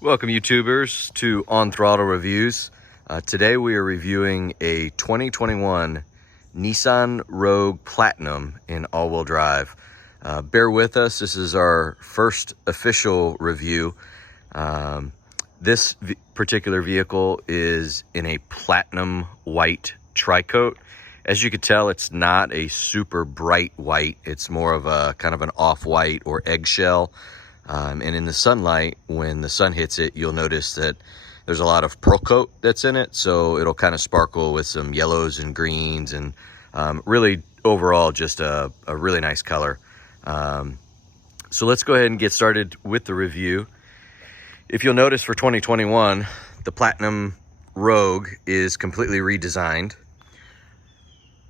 Welcome YouTubers to On Throttle Reviews. Today we are reviewing a 2021 Nissan Rogue Platinum in all-wheel drive. Bear with us, this is our first official review. This particular vehicle is in a platinum white tri-coat. As you can tell, it's not a super bright white. It's more of a kind of an off-white or eggshell. And in the sunlight, when the sun hits it, you'll notice that there's a lot of pearl coat that's in it. So it'll kind of sparkle with some yellows and greens and really overall just a really nice color. So let's go ahead and get started with the review. If you'll notice for 2021, the Platinum Rogue is completely redesigned.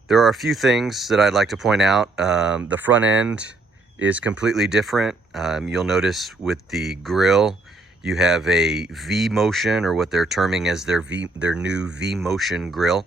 There are a few things that I'd like to point out. The front end is completely different. You'll notice with the grille, you have a V-motion, or what they're terming as their new V-motion grille.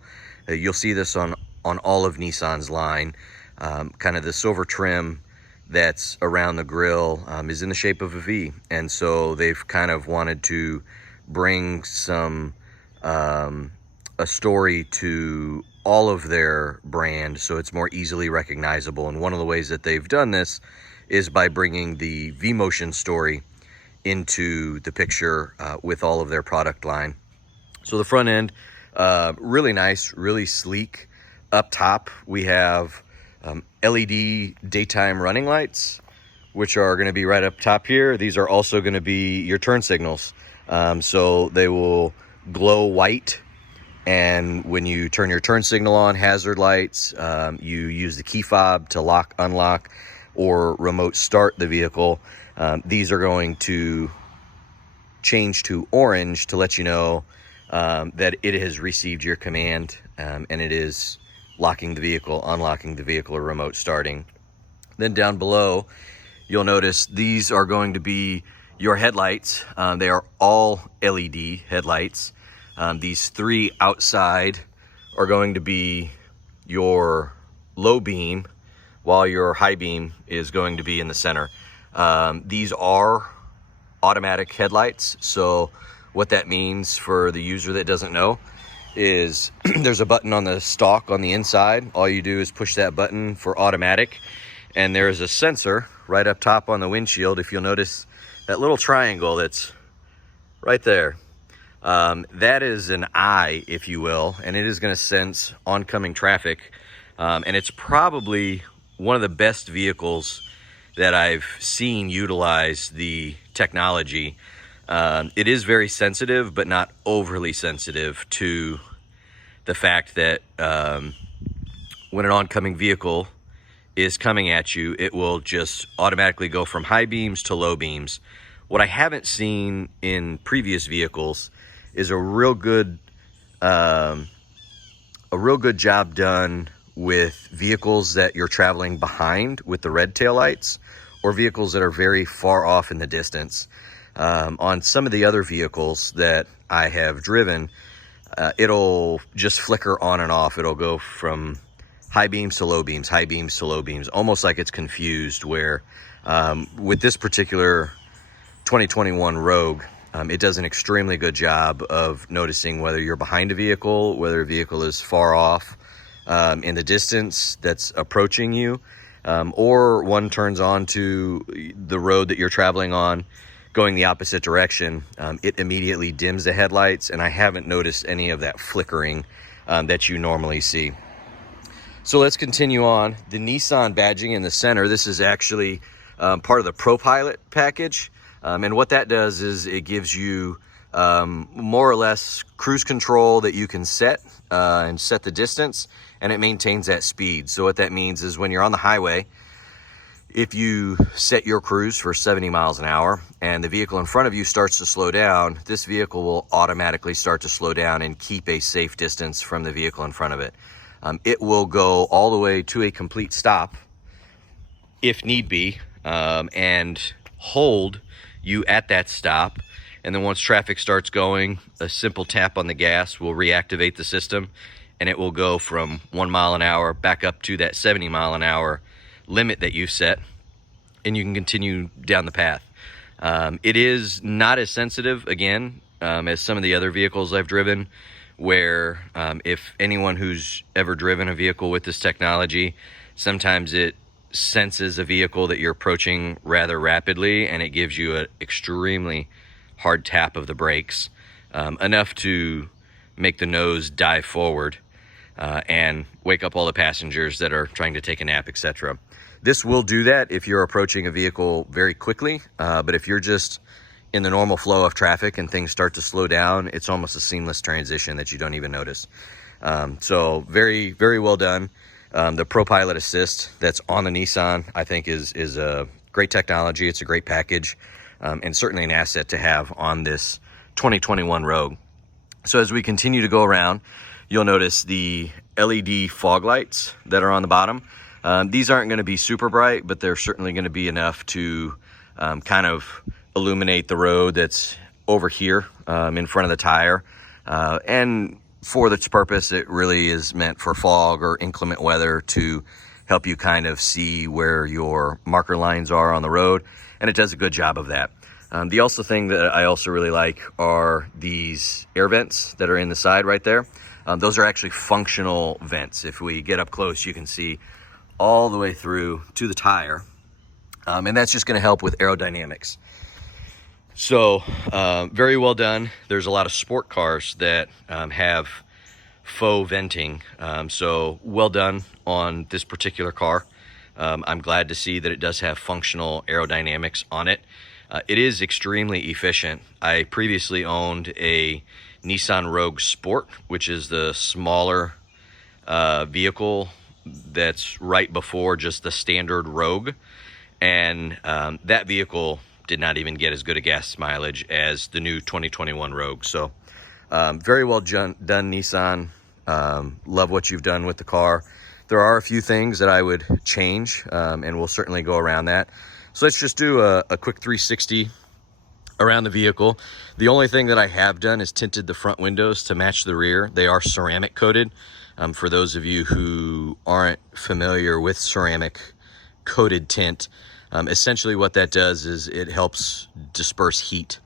You'll see this on all of Nissan's line. Kind of the silver trim that's around the grille is in the shape of a V, and so they've kind of wanted to bring some a story to all of their brand so it's more easily recognizable. And one of the ways that they've done this is by bringing the V-motion story into the picture with all of their product line. So the front end, really nice, really sleek. Up top, we have LED daytime running lights, which are going to be right up top here. These are also going to be your turn signals. So they will glow white, and when you turn your turn signal on, hazard lights, you use the key fob to lock, unlock, or remote start the vehicle. These are going to change to orange to let you know that it has received your command, and it is locking the vehicle, unlocking the vehicle, or remote starting. Then down below, you'll notice these are going to be your headlights. They are all LED headlights. These three outside are going to be your low beam, while your high beam is going to be in the center. These are automatic headlights. So what that means for the user that doesn't know is there's a button on the stalk on the inside. All you do is push that button for automatic, and there's a sensor right up top on the windshield. If you'll notice that little triangle that's right there, that is an eye, if you will, and it is going to sense oncoming traffic. And it's probably one of the best vehicles that I've seen utilize the technology. It is very sensitive, but not overly sensitive to the fact that when an oncoming vehicle is coming at you, it will just automatically go from high beams to low beams. What I haven't seen in previous vehicles is a real good job done with vehicles that you're traveling behind with the red taillights, or vehicles that are very far off in the distance. On some of the other vehicles that I have driven, it'll just flicker on and off. It'll go from high beams to low beams, high beams to low beams, almost like it's confused, where with this particular 2021 Rogue, it does an extremely good job of noticing whether you're behind a vehicle, whether a vehicle is far off in the distance that's approaching you, or one turns onto the road that you're traveling on going the opposite direction. It immediately dims the headlights, and I haven't noticed any of that flickering that you normally see. So let's continue on. The Nissan badging in the center, this is actually part of the ProPilot package. And what that does is it gives you more or less cruise control that you can set and set the distance, and it maintains that speed. So what that means is when you're on the highway, if you set your cruise for 70 miles an hour and the vehicle in front of you starts to slow down, this vehicle will automatically start to slow down and keep a safe distance from the vehicle in front of it. It will go all the way to a complete stop if need be, and hold you at that stop. And then once traffic starts going, a simple tap on the gas will reactivate the system, and it will go from 1 mile an hour back up to that 70 mile an hour limit that you set, and you can continue down the path. It is not as sensitive, again, as some of the other vehicles I've driven, where if anyone who's ever driven a vehicle with this technology, sometimes it senses a vehicle that you're approaching rather rapidly, and it gives you an extremely hard tap of the brakes, enough to make the nose dive forward and wake up all the passengers that are trying to take a nap, etc. This will do that if you're approaching a vehicle very quickly, but if you're just in the normal flow of traffic and things start to slow down, it's almost a seamless transition that you don't even notice. So very, very well done. The ProPilot Assist that's on the Nissan, I think is a great technology. It's a great package, and certainly an asset to have on this 2021 Rogue. So as we continue to go around, you'll notice the LED fog lights that are on the bottom. These aren't going to be super bright, but they're certainly going to be enough to kind of illuminate the road that's over here in front of the tire. And for this purpose, it really is meant for fog or inclement weather to help you kind of see where your marker lines are on the road, and it does a good job of that. The also thing that I also really like are these air vents that are in the side right there. Those are actually functional vents. If we get up close, you can see all the way through to the tire, and that's just going to help with aerodynamics. So very well done. There's a lot of sport cars that have faux venting, so well done on this particular car. I'm glad to see that it does have functional aerodynamics on it. It is extremely efficient. I previously owned a Nissan Rogue Sport, which is the smaller vehicle that's right before just the standard Rogue, and that vehicle did not even get as good a gas mileage as the new 2021 Rogue. So very well done, Nissan. Love what you've done with the car. There are a few things that I would change, and we'll certainly go around that. So let's just do a quick 360 around the vehicle. The only thing that I have done is tinted the front windows to match the rear. They are ceramic coated. For those of you who aren't familiar with ceramic coated tint, essentially what that does is it helps disperse heat.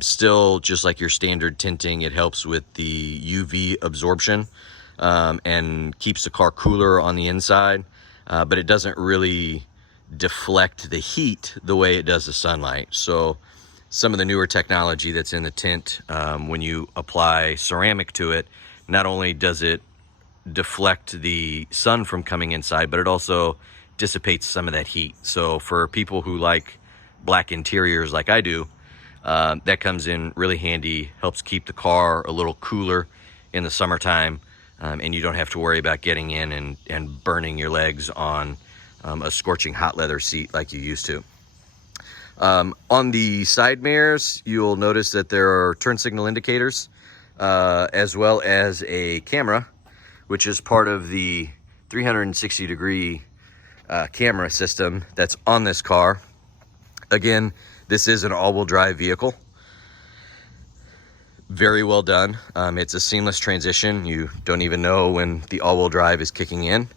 Still, just like your standard tinting, it helps with the UV absorption and keeps the car cooler on the inside, but it doesn't really deflect the heat the way it does the sunlight. So some of the newer technology that's in the tint, when you apply ceramic to it, not only does it deflect the sun from coming inside, but it also dissipates some of that heat. So for people who like black interiors like I do, that comes in really handy, helps keep the car a little cooler in the summertime, and you don't have to worry about getting in and burning your legs on a scorching hot leather seat like you used to. On the side mirrors, you'll notice that there are turn signal indicators, as well as a camera, which is part of the 360-degree camera system that's on this car. Again, this is an all-wheel drive vehicle. Very well done. It's a seamless transition. You don't even know when the all-wheel drive is kicking in.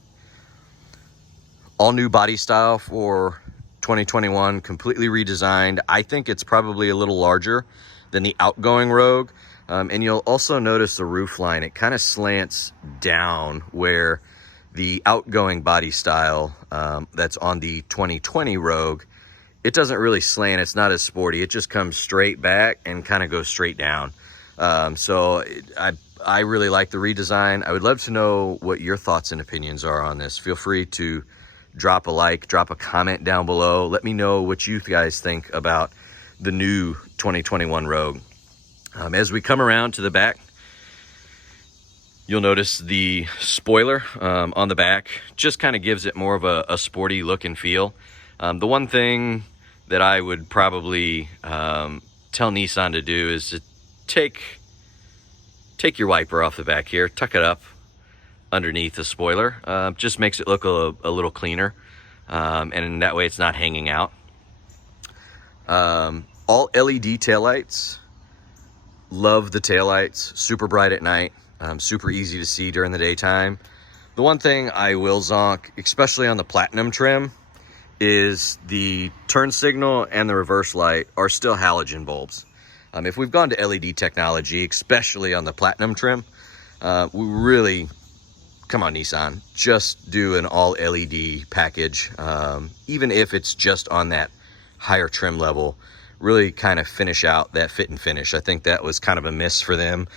All new body style for 2021, completely redesigned. I think it's probably a little larger than the outgoing Rogue. And you'll also notice the roof line. It kind of slants down, where the outgoing body style that's on the 2020 Rogue, it doesn't really slant. It's not as sporty. It just comes straight back and kind of goes straight down. So I really like the redesign. I would love to know what your thoughts and opinions are on this. Feel free to drop a like, drop a comment down below. Let me know what you guys think about the new 2021 Rogue. As we come around to the back, you'll notice the spoiler on the back just kind of gives it more of a sporty look and feel. The one thing that I would probably tell Nissan to do is to take your wiper off the back here, tuck it up underneath the spoiler. Just makes it look a little cleaner, and that way it's not hanging out. All LED taillights. Love the taillights, super bright at night, super easy to see during the daytime. The one thing I will zonk, especially on the Platinum trim, is the turn signal and the reverse light are still halogen bulbs. If we've gone to LED technology, especially on the Platinum trim, we really, come on Nissan, just do an all LED package. Even if it's just on that higher trim level, really kind of finish out that fit and finish. I think that was kind of a miss for them.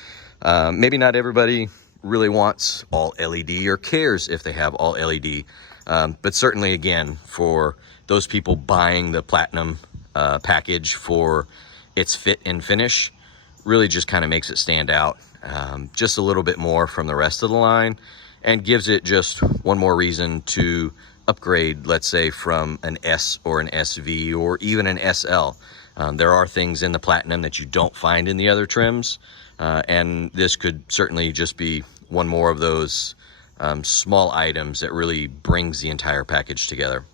Maybe not everybody really wants all LED or cares if they have all LED. But certainly, again, for those people buying the Platinum package for its fit and finish, really just kind of makes it stand out just a little bit more from the rest of the line, and gives it just one more reason to upgrade, let's say, from an S or an SV or even an SL. There are things in the Platinum that you don't find in the other trims, and this could certainly just be one more of those small items that really brings the entire package together.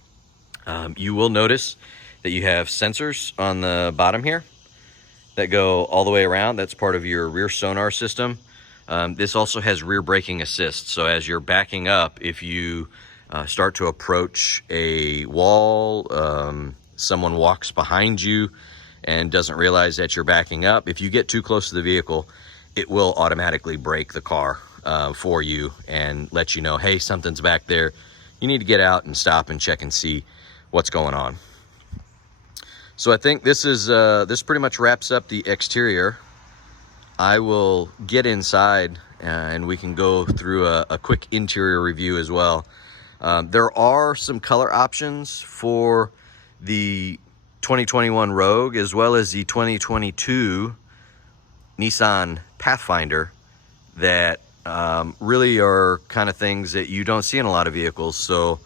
You will notice that you have sensors on the bottom here that go all the way around. That's part of your rear sonar system. This also has rear braking assist. So as you're backing up, if you start to approach a wall, someone walks behind you and doesn't realize that you're backing up, if you get too close to the vehicle, it will automatically brake the car for you and let you know, hey, something's back there. You need to get out and stop and check and see what's going on. So I think this pretty much wraps up the exterior. I will get inside and we can go through a quick interior review as well. There are some color options for the 2021 Rogue as well as the 2022 Nissan Pathfinder that really are kind of things that you don't see in a lot of vehicles. So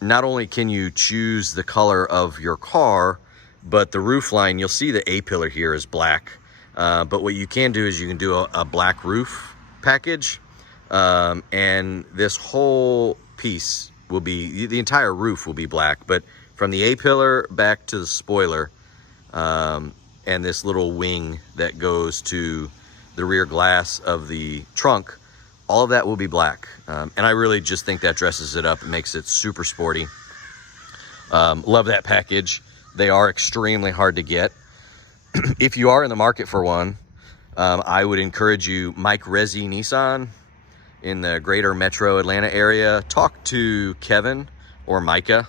not only can you choose the color of your car, but the roof line, you'll see the A-pillar here is black. But what you can do is you can do a black roof package, and this whole piece will be, the entire roof will be black, but from the A-pillar back to the spoiler, and this little wing that goes to the rear glass of the trunk, all of that will be black. And I really just think that dresses it up and makes it super sporty. Love that package. They are extremely hard to get. If you are in the market for one, I would encourage you, Mike Rezi Nissan in the greater metro Atlanta area, talk to Kevin or Micah.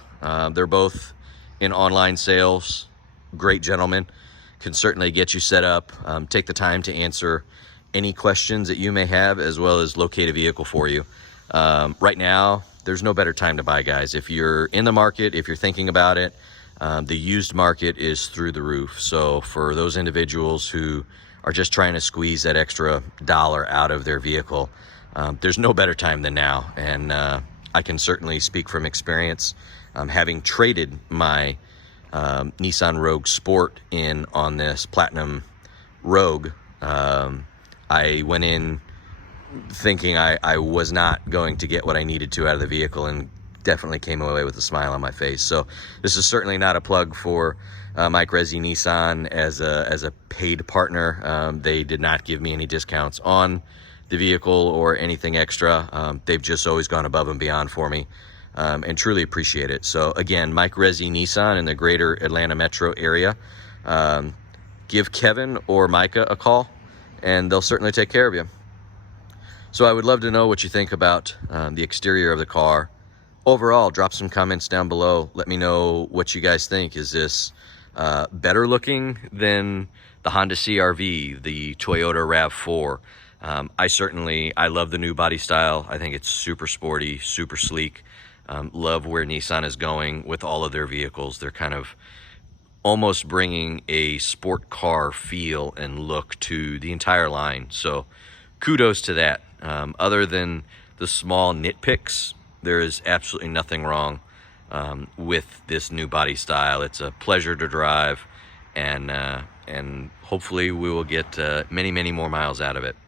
They're both in online sales, great gentlemen, can certainly get you set up, take the time to answer any questions that you may have, as well as locate a vehicle for you. Right now, there's no better time to buy, guys. If you're in the market, if you're thinking about it, the used market is through the roof. So for those individuals who are just trying to squeeze that extra dollar out of their vehicle, there's no better time than now. And I can certainly speak from experience, having traded my Nissan Rogue Sport in on this Platinum Rogue. I went in thinking I was not going to get what I needed to out of the vehicle, and definitely came away with a smile on my face. So this is certainly not a plug for Mike Rezi Nissan as a paid partner. They did not give me any discounts on the vehicle or anything extra. They've just always gone above and beyond for me, and truly appreciate it. So again, Mike Rezi Nissan in the greater Atlanta metro area. Give Kevin or Micah a call, and they'll certainly take care of you. So I would love to know what you think about the exterior of the car. Overall, drop some comments down below. Let me know what you guys think. Is this better looking than the Honda CR-V, the Toyota RAV4? I love the new body style. I think it's super sporty, super sleek. Love where Nissan is going with all of their vehicles. They're kind of almost bringing a sport car feel and look to the entire line. So kudos to that. Other than the small nitpicks, there is absolutely nothing wrong with this new body style. It's a pleasure to drive, and hopefully we will get many more miles out of it.